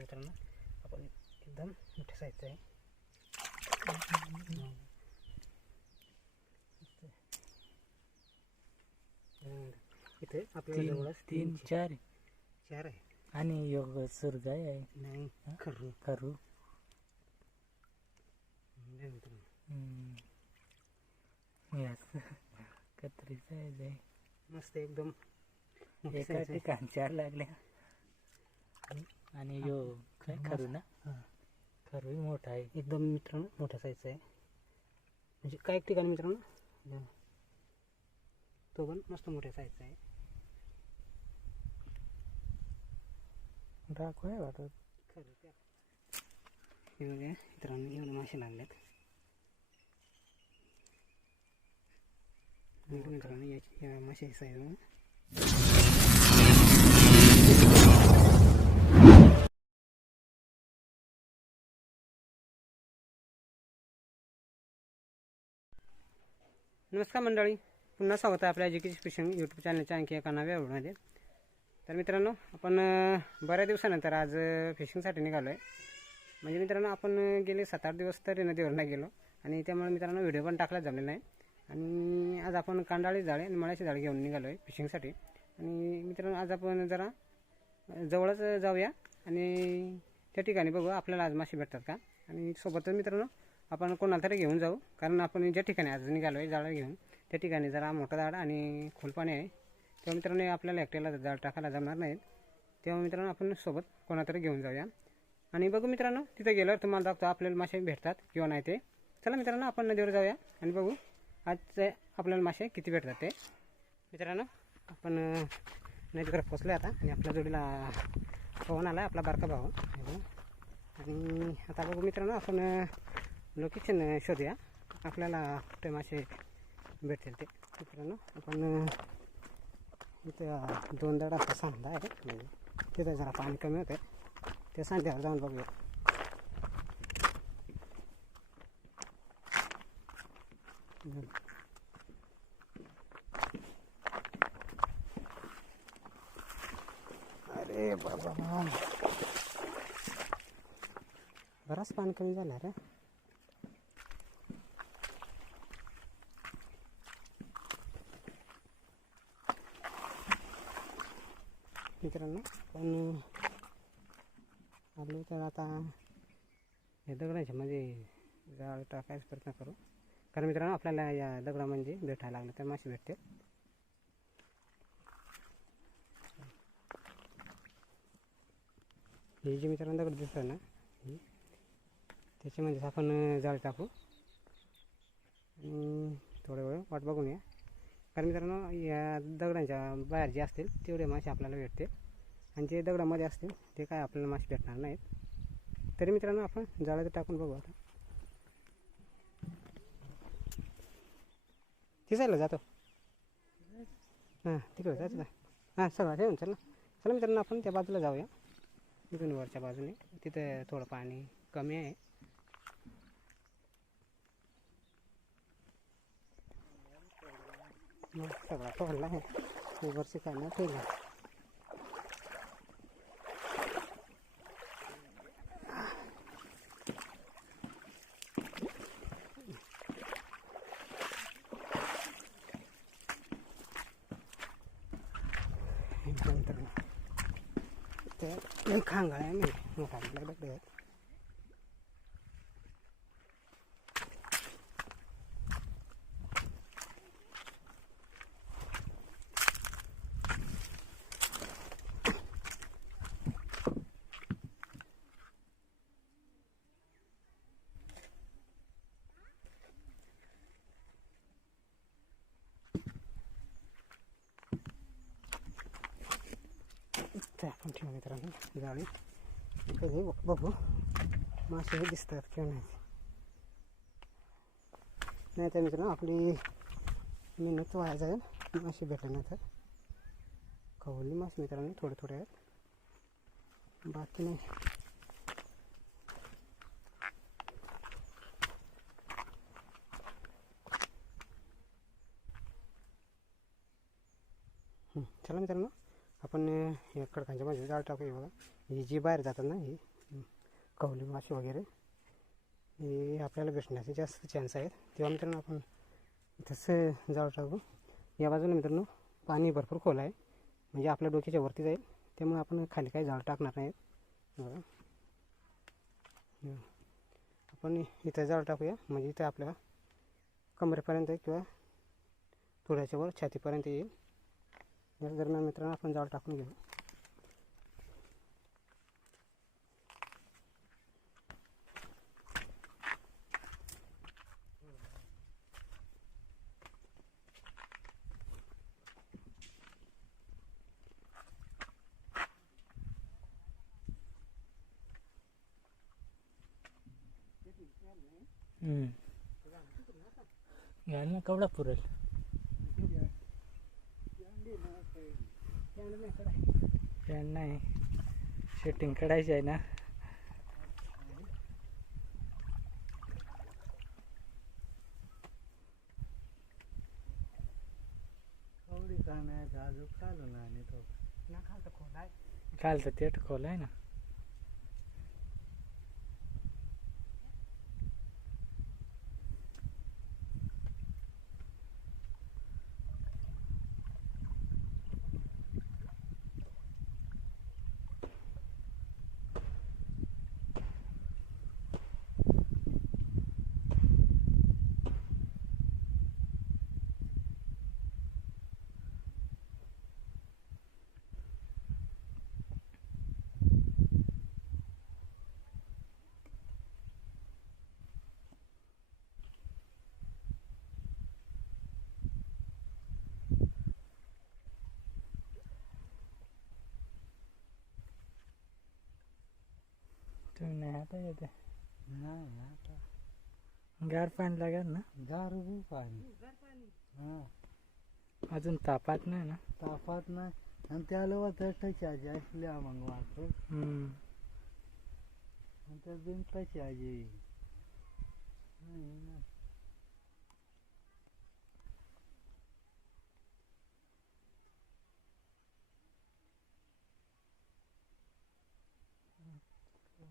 मित्रांनो आपण एकदम मोठ्या साईजचं आहे. इथे आपल्याला जवळच तीन चार. चार आहे. आणि योग सुरगाय आहे. नाही? खरू. खरू. साईज आहे मस्त एकदम मोठी एका. ठिकाणी चार लागल्या. आणि यो काय खरू ना? हा. खरू मोठा आहे. एकदम मित्रांनो मोठ्या साईजचा आहे. म्हणजे काही ठिकाणी मित्रांनो. तो पण मस्त मोठ्या साईजचा आहे. दाखव आहे वाटत. खरं त्या हे बघा मित्रांनो एवढे मासे लागलेत. हे मित्रांनो याची या माशाची साईज नमस्कार मंडळी. पुन्हा स्वागत आहे आपल्या एज्युकेशन फिशिंग यूट्यूब चॅनलच्या आणखी एका नव्या व्हिडिओमध्ये तर मित्रांनो आपण बऱ्या बऱ्याच दिवसानंतर आज फिशिंगसाठी निघालो आहे म्हणजे मित्रांनो आपण गेले सात आठ दिवस तरी नदीवरनं गेलो. आणि त्यामुळे मित्रांनो व्हिडिओ पण टाकला जमलेला नाही. आणि आज आपण कांडाळी जाळे आणि मळ्याची जाळे घेऊन निघालो आहे फिशिंगसाठी आणि मित्रांनो आज आपण जरा जवळच जाऊया. आणि त्या ठिकाणी बघू आपल्याला आज मासे भेटतात का? आणि सोबतच मित्रांनो आपण कोणाला तरी घेऊन जाऊ. कारण आपण ज्या ठिकाणी आज निघालो आहे जाळं घेऊन त्या ठिकाणी जरा मोठं झाड आणि खुलपाणी आहे. तेव्हा मित्रांनो आपल्याला एकट्याला जाळ टाकायला जमणार नाहीत. तेव्हा मित्रांनो आपण सोबत कोणातरी घेऊन जाऊया. आणि बघू मित्रांनो तिथं गेल्यावर तुम्हाला दाखवतो आपल्याला मासे भेटतात किंवा नाही ते. चला मित्रांनो आपण नदीवर जाऊया आणि बघू आज आपल्याला मासे किती भेटतात ते. मित्रांनो आपण नदीकडे पोचलो आता आणि आपल्या जोडीला पवन आला आपला बारका भाऊ. आणि आता बघू मित्रांनो आपण लोकेशन शोधूया. आपल्याला कुठे मासे भेटतील ते. मित्रांनो आपण इथं दोन दडाचा सांधा आहे. म्हणजे तिथं जरा पाणी कमी होते ते सांध्यावर जाऊन बघूया. अरे बाबा. बराच पाणी कमी झालं रे. मित्रांनो पण आलो तर आता हे दगडाच्या म्हणजे जाळ टाकायचा प्रयत्न करू कारण मित्रांनो आपल्याला या दगडामध्ये भेटायला लागलं तर मासे भेटते हे जे मित्रांनो दगड दिसतं ना हे आपण जाळ टाकू आणि वेळ वाट बघून या कारण मित्रांनो या दगडांच्या बाहेर जे असतील तेवढे मासे आपल्याला भेटते आणि जे दगडामध्ये असतील ते काय आपल्याला मासे भेटणार नाहीत. तरी मित्रांनो आपण जाळं टाकून बघू आता. दिसायला जातो. हां तिकडे जायचं का? हां सगळं ठेवून चल. ना चला मित्रांनो आपण त्या बाजूला जाऊया. इथून वरच्या बाजूने. तिथं थोडं पाणी कमी आहे. मग सगळा तोडला आहे. वरची काय नाही ठेवला ते खांगाळ आहे मी मोठा दगड आहे आपण ठेवू मित्रांनो जाळी कधी बघू मासे हे दिसतात किंवा नाही. नाही तर मित्रांनो आपली मेहनत वाया जाईल. मासे भेटले नाही तर. खवली मासे मित्रांनो थोडे थोडे आहेत. बाकी नाही. चला मित्रांनो. आपण या खडकांच्या बाजूला जाळ टाकूया बघा. ही जी बाहेर जातात ना ही कवली मासे वगैरे हे आपल्याला भेटण्याचे जास्त चान्स आहेत. तेव्हा मित्रांनो आपण तसं जाळ टाकू. या बाजूला मित्रांनो पाणी भरपूर खोल आहे. म्हणजे आपल्या डोक्याच्या वरती जाईल. त्यामुळे आपण खाली काही जाळ टाकणार नाहीत. बघा. आपण इथं जाळ टाकूया. म्हणजे इथं आपल्याला कमरेपर्यंत किंवा थोड्याच्या वर छातीपर्यंत येईल. या दरम्यान मित्रांनो आपण जाळ टाकून घेऊ हम्म. ना कवडा पुरेल फॅन नाही शूटिंग काढायची आहे ना. खालो ना आणि तो. ना खालचं खोल आहे. काल तर तेट खोल आहे ना. तुम्ही नाही आता येते. नाही आता. गार पाणी लागेल ना? गार बी पाणी. हा. अजून तापात नाही ना? तापात नाही. आणि त्याला वाटायची आजी असल्या मग वाटतो. हम्म. आणि त्या बिनताची आजी. नाही ना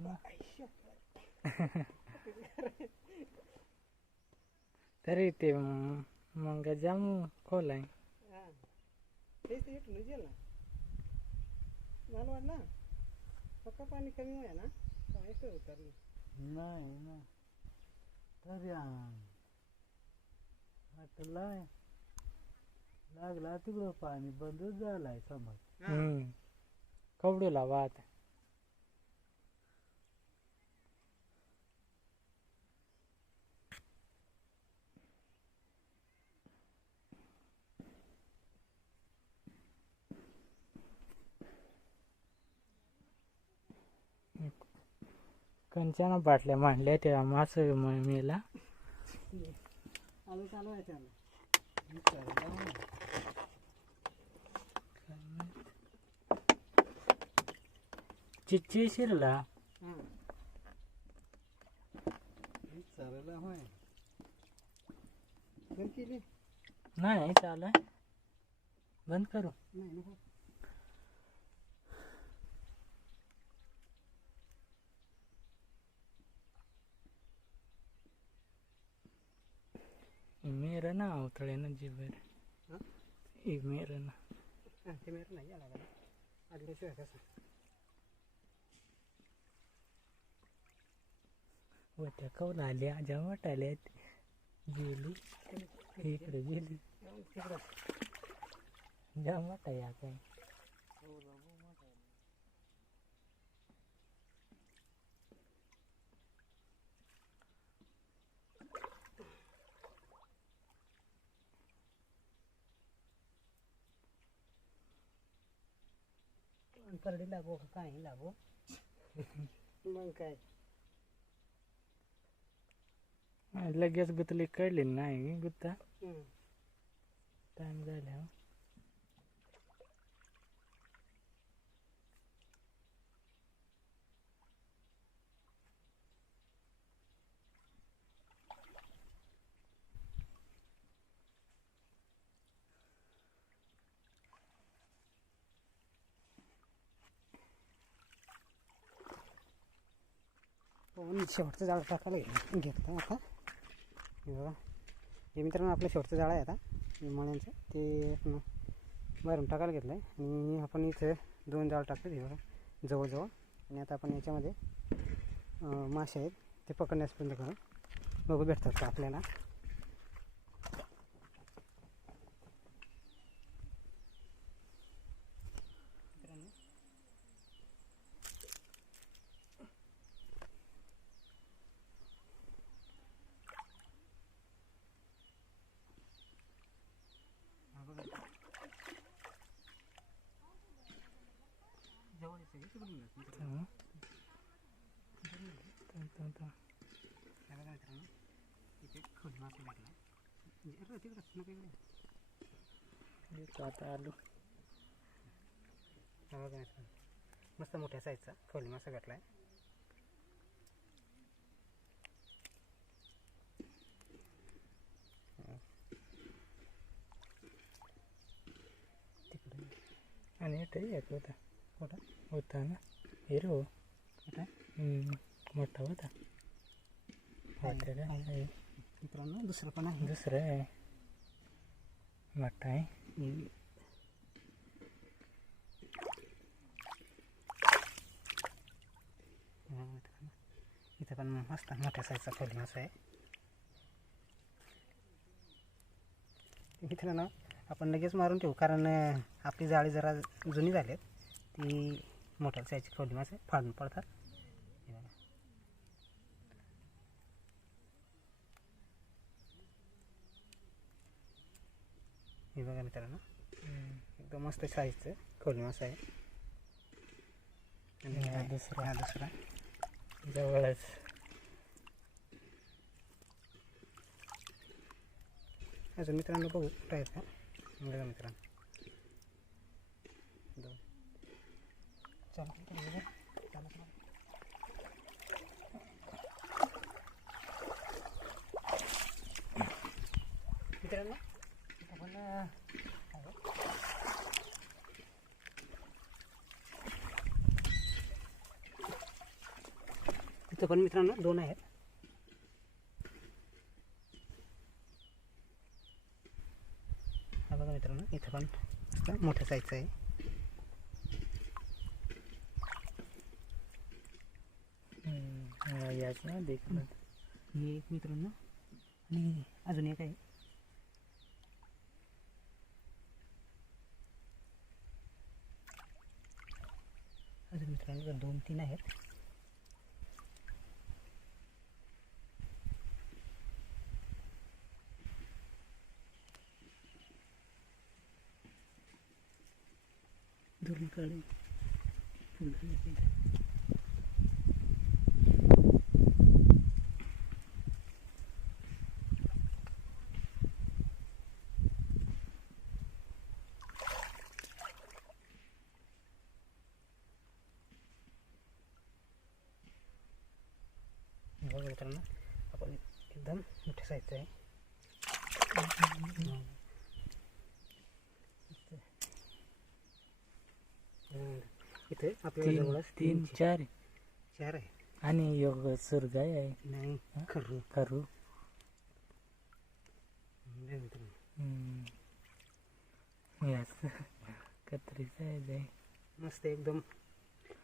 आता ना? तरी ते मग जाम खोल आहे तेच इथून येईल ना. पक्का पाणी कमी आहे ना? काय उतरली. नाही ना तरी वाटलाय लागला तिकडं पाणी बंदच झालाय समज. हम्म. कवडूला वात कंचाना बाटल्या मांडल्या त्या मास मेला चिच्ची शिरला. हां. नाही चालू बंद करू. मेर ना अवतळे ना जीवर हां मेर ना हां ते मेर नाही आला बघा आदल्याशिवाय कसं वट्या कौल आल्या ज्या वाटायल्या गेली इकडे गेली तिकडं जाम मोठा या काय करडी लागो का काही लागो? मग काय? लगेच गुतली कळली नाही गुत्ता. हम्म. टाइम झाला पण शेवटचं जाळं टाकायला घेतलं. घेतलं आता. हे बघा. हे मित्रांनो आपलं शेवटचं जाळ आहे आता. मळ्यांचं. ते आपण बाहेरून टाकायला घेतलं आहे आणि आपण इथं दोन जाळं टाकले हे बघा. जवळजवळ. आणि आता आपण याच्यामध्ये मासे आहेत. ते पकडण्यास प्रयत्न करू बघू भेटतात का आपल्याला हं. थांब, थांब, थांब. हे बघा मित्रांनो खोल मासा आता आलो हा बघा मस्त मोठ्या साईजचा खोली मासा भेटला आहे तिकडे आणि एक होता. कुठं होता. ना हिरो मोठा होता. मित्रांनो दुसरं पण आहे. दुसरं आहे. मोठा आहे. इथं पण मस्त मोठ्या साईजचा खोली मासा आहे. मित्रांनो आपण लगेच मारून ठेवू कारण आपली जाळी जरा जुनी झाली आहेत. ती मोठ्या साईजची खोली मासे फाडून पडतात हे बघा. हे बघा मित्रांनो. एकदम मस्त साईजचं खोली मासा आहे आणि हा दुसरा. हा दुसरा जवळच अजून मित्रांनो बघू कुठं आहेत का बघा मित्रांनो दोन. चला, चला. मित्रांनो इथं पण मित्रांनो दोन आहेत. हा बघा मित्रांनो इथं पण मस्त मोठ्या साईजचं आहे. याच ना देखणं हे एक मित्रांनो आणि अजून एक आहे. अजून दोन तीन आहेत. दोन काढे फुल बघा मित्रांनो आपण एकदम मोठ्या साईजचं आहे. इथे आपल्या तीन जवळच तीन तीन चार चार आहे. आणि योग सुरगाय आहे. नाही खरू. याच कत्री साईज आहे मस्त एकदम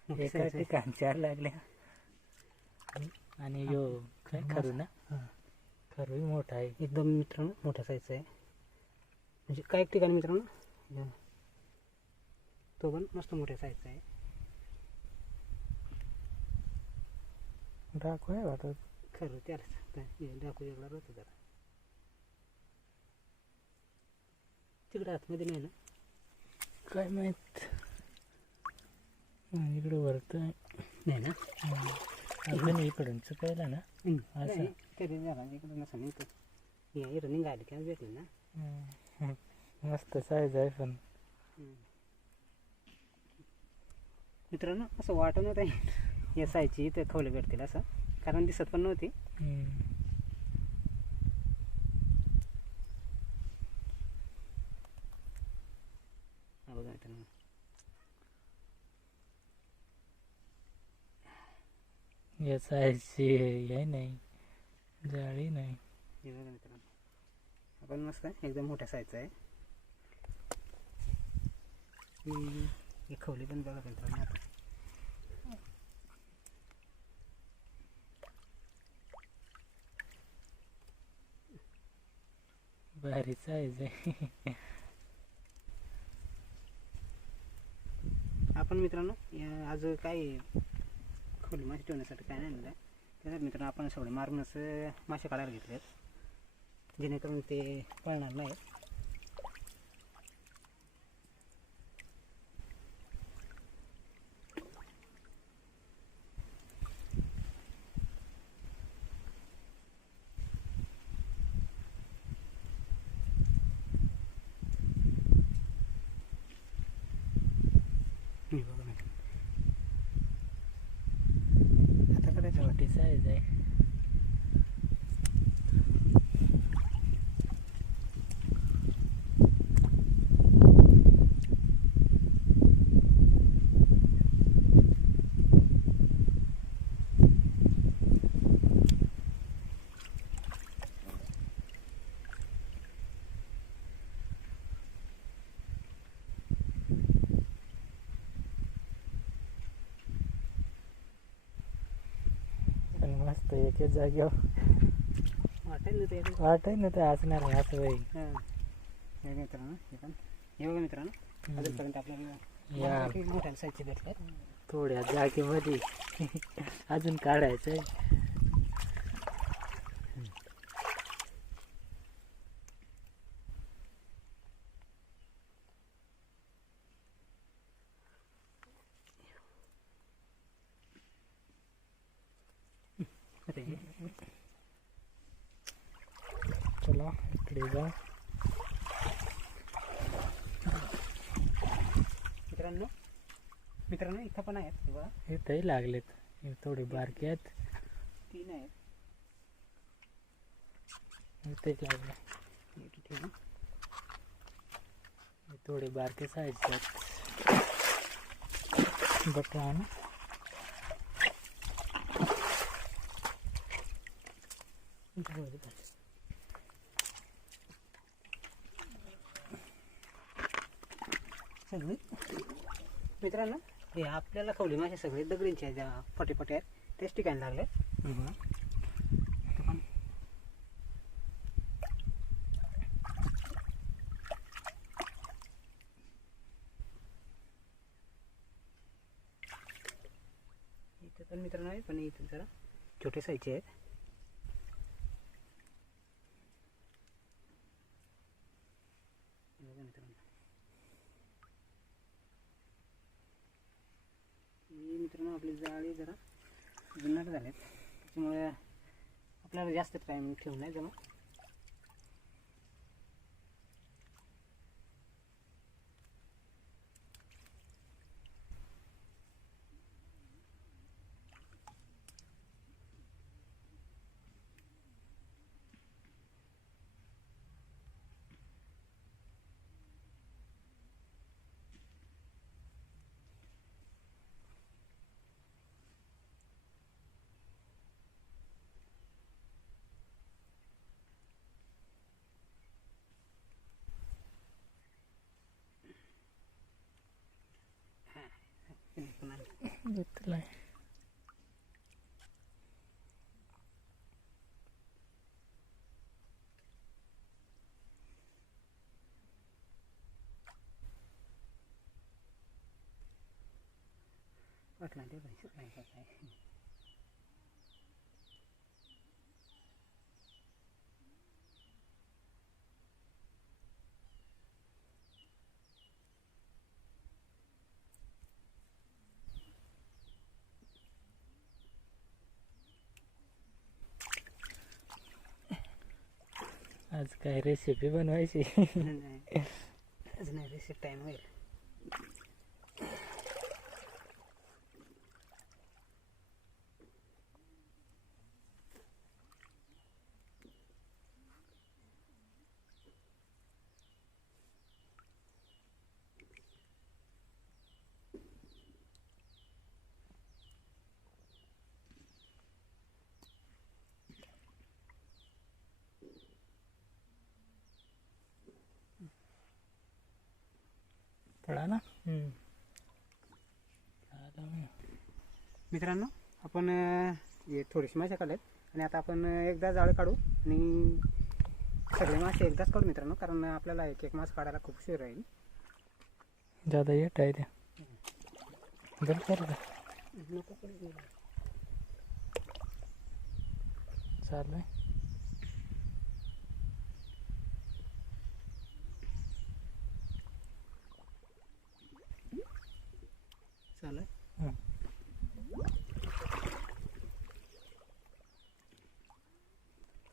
मोठी एका. ठिकाण चार लागल्या. आणि यो काय करू ना? हा. खरू मोठा आहे. एकदम मित्रांनो मोठ्या साईजचं आहे. म्हणजे काही ठिकाणी मित्रांनो? तो पण मस्त मोठ्या साईजचा आहे. डाकू आहे वाटत खरं त्याला डाकू वेगळा होतो जरा. तिकडे आतमध्ये नाही ना? काय माहीत? इकडं वरतं नाही ना? अजून इकडून चुकायला ना. असं? निघाली की आज भेटली ना. मस्त साईज आहे पण. मित्रांनो असं वाटत नव्हतं या साईजची इथं खवले भेटतील असं. कारण दिसत पण नव्हती हं. हा बघा मित्रांनो या साईजची हे नाही. जाळी नाही. हे बघा मित्रांनो. आपण मस्त एकदम मोठ्या साईजचा आहे. खवले पण बघा मित्रांनो आता. भारी साईज आहे. आपण मित्रांनो आज काय खोली मासे ठेवण्यासाठी काय नाही आणलं त्याच्यात मित्रांनो आपण सगळे मारूनच मासे काढायला घेतलेत. जेणेकरून ते पळणार नाही हे बघा मित्रांनो. आता करायचं मोठी साईज आहे पण मस्त एके जागेवर वाटेल ना ते ना ते असणार आहे असं हां. हे बघा मित्रांनो हे पण. हे बघा मित्रांनो अजूनपर्यंत आपल्याला या. मोठ्या मोठ्या साईजचे भेटले. थोड्या जागेमध्ये. अजून काढायचं आहे आता हे चला इकडे जा मित्रांनो मित्रांनो इथं पण आहेत हे बघा इथंही लागलेत. हे थोडे बारके आहेत. तीन आहेत. लागले. हे थोडे बारके साईजचे आहेत. आहे ना. सगळे? मित्रांनो? हे आपल्याला खवले मासे सगळे दगडींचे आहेत ज्या फटे फटे आहेत. तेच ठिकाणी लागले. इथे पण मित्रांनो आहे पण इथे जरा छोटे साईजचे आहेत हे बघा मित्रांनो ही मित्रांनो आपली जाळी जरा जुनाट झालेत त्याच्यामुळे आपल्याला जास्त टाइम ठेवून नाही जमा Betul lah. Bắt lại để bệnh. आज काय रेसिपी बनवायची? नाही. आज नाही टाईम होईल. पडा ना. मित्रांनो आपण हे थोडीशी मासे काढल्यात आणि आता आपण एकदा जाळं काढू आणि सगळे मासे एकदाच काढू मित्रांनो कारण आपल्याला एक एक मास काढायला खूप शिर राहील. दादा येत आहे त्या बरं कर चालू आहे. चालेल.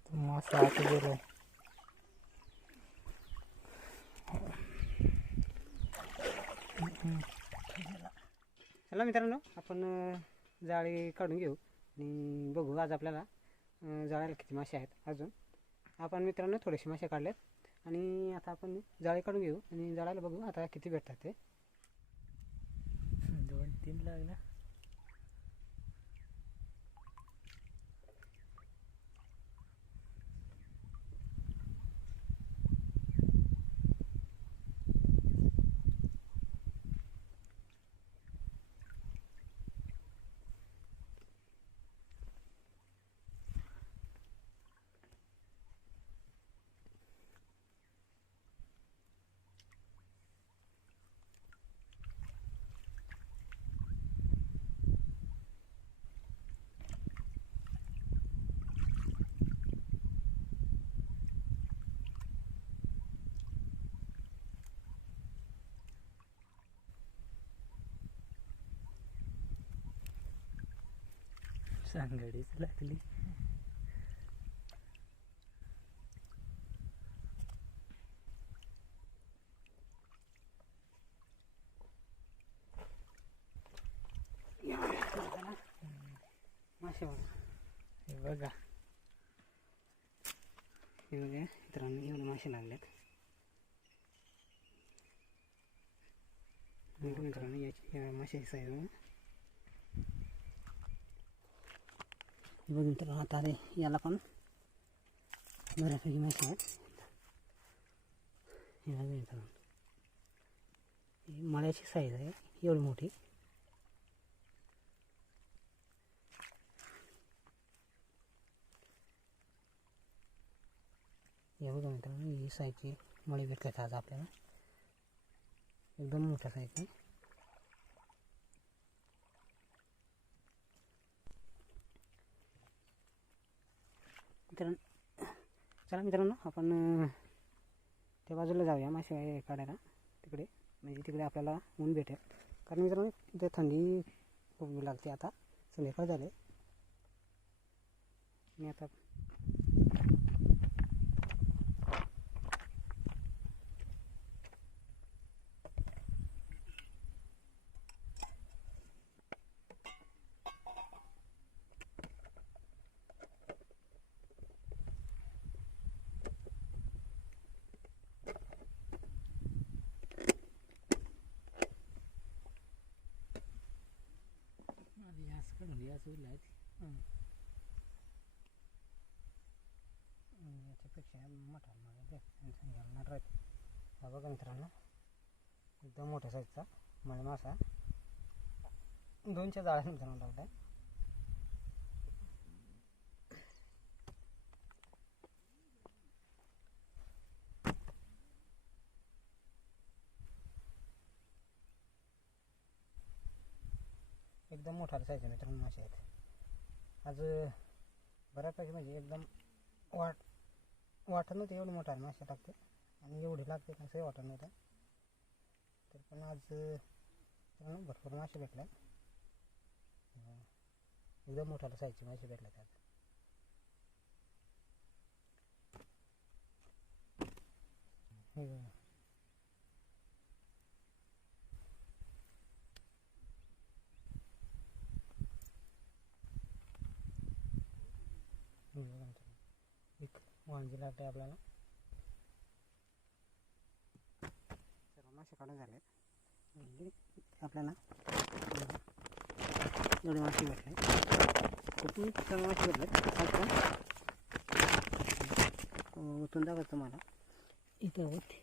तो मासा आत गेलाय चला मित्रांनो आपण जाळी काढून घेऊ आणि बघू आज आपल्याला जाळ्याला किती मासे आहेत अजून. आपण मित्रांनो थोडेसे मासे काढलेत आणि आता आपण जाळी काढून घेऊ आणि जाळ्याला बघू आता किती भेटतात ते. दोन तीन लागला सांगडीच लागली मासे बघा. हे बघा. हे बघा मित्रांनो एवढे मासे लागलेत. बघा मित्रांनो याची माशाची साईज हे बघ मित्रांनो आता रे याला पण बऱ्यापैकी माहिती आहेत हे मित्रांनो मळ्याची साईज आहे एवढी मोठी. हे बघा मित्रांनो ही साईजची मळी भेटतात आज आपल्याला. एकदम मोठ्या आहे मित्रांनो चला मित्रांनो आपण त्या बाजूला जाऊया मासे काढायला. तिकडे म्हणजे तिकडे आपल्याला ऊन भेटेल. कारण मित्रांनो इथे थंडी खूप लागते आता. संध्याकाळ झाले मी आता आधी यास काढून यास याच्यापेक्षा मोठा मला द्या राहते. हा बघा मित्रांनो एकदम मोठ्या साईजचा म्हणजे मासा दोनच्या जाळ्या मित्रांनो आहे एकदम मोठा साईज मित्रांनो मासे आहेत. आज बऱ्यापैकी म्हणजे एकदम वाट वाटत नव्हते एवढे मोठा मासे लागते. आणि एवढे लागते कसंही वाटत नव्हतं तर पण आज मित्रांनो भरपूर मासे भेटले. एकदम मोठ्या साईजचे मासे भेटले त्यात. हे बघा मित्रांनो. एक वांगी लागते आपल्याला. सर्व मासे काढून झाले. म्हणजे आपल्याला एवढे मासे भेटले. कुठून सर्व मासे भेटले? आपण दाखवतो तुम्हाला. इथं होते.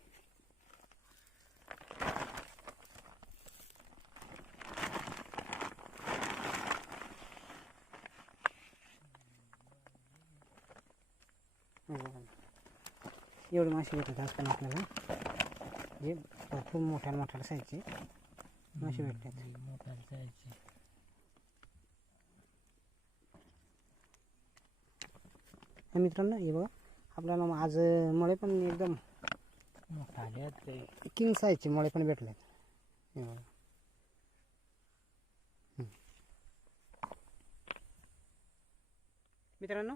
एवढे मासे भेटतात आज पण आपल्याला. जे भरपूर मोठ्या मोठ्या साईजचे मासे भेटतात मोठा जायचे आणि मित्रांनो हे बघा. आपल्याला आज मळे पण एकदम किंग साईजचे मळे पण भेटले हे बघा हम्म. मित्रांनो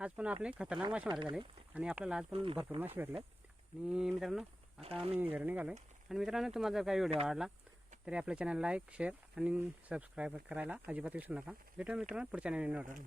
आज पण आपले खतरनाक मासे मारे झाले आणि आपल्याला आज पण भरपूर मासे भेटले आणि मित्रांनो आता आम्ही घरी निघालो आहे आणि मित्रांनो तुम्हाला जर काही व्हिडिओ आवडला तरी आपल्या चॅनल लाईक शेअर आणि सबस्क्राईब करायला अजिबात विसरू नका. भेटू मित्रांनो पुढच्या नवीन ऑर्डर